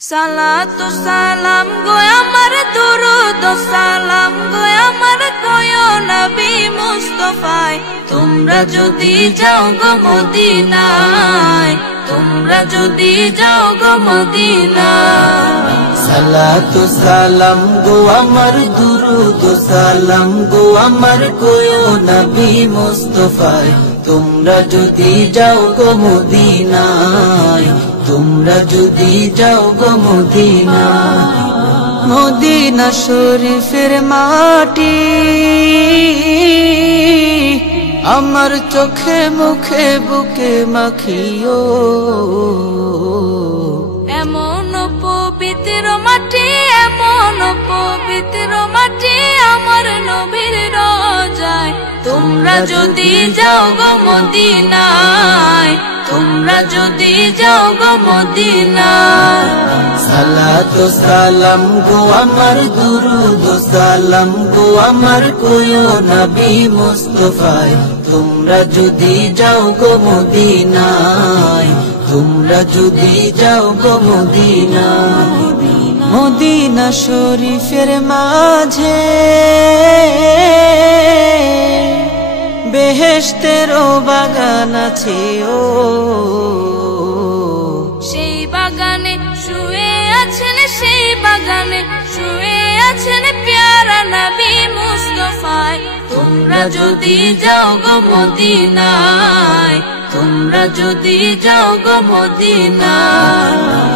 সালাতু সালাম গো আমার দুরুদ সালাম গো আমার কয়ো নবী মুস্তাফায় তোমরা যদি যাও গো মদিনায় তোমরা যদি যাও গো মদিনায় সালাতু সালাম গো আমার দুরুদ সালাম গো আমার কয়ো নবী মুস্তাফায় তোমরা যদি যাও গো মদিনায় তোমরা যদি যাও গো মদিনায় মদিনা শরীফের মাটি আমার চোখে মুখে বুকে মাখিও এমন পবিত্র মাটি এমন পবিত্র মাটি আমার নবীর রোজায় তোমরা যদি যাও গো মদিনায় তোমরা যদি যাও গো মদিনায় সালাতু সালাম গো আমার দুরুদ সালাম গো আমার কয়ো নবী মুস্তাফায় তোমরা যদি যাও গো মদিনায় তোমরা যদি যাও গো মদিনায় মদিনা শরীফের মাঝে বেহেশতেরও বাগান আছে ও সেই বাগানে শুয়ে আছেন সেই বাগানে শুয়ে আছেন প্যারা নবী মুস্তাফায় তোমরা যদি যাও গো মদিনায় তোমরা যদি যাও গো মদিনায়